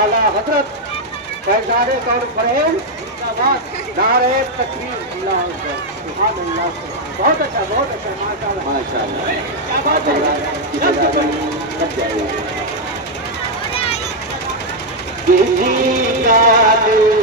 आला हजरत शहजादे कौन फरेम नारे तकबीर अल्लाह अकबर सुभान अल्लाह। बहुत अच्छा माशाअल्लाह माशाअल्लाह। क्या बात है। किसी का दिल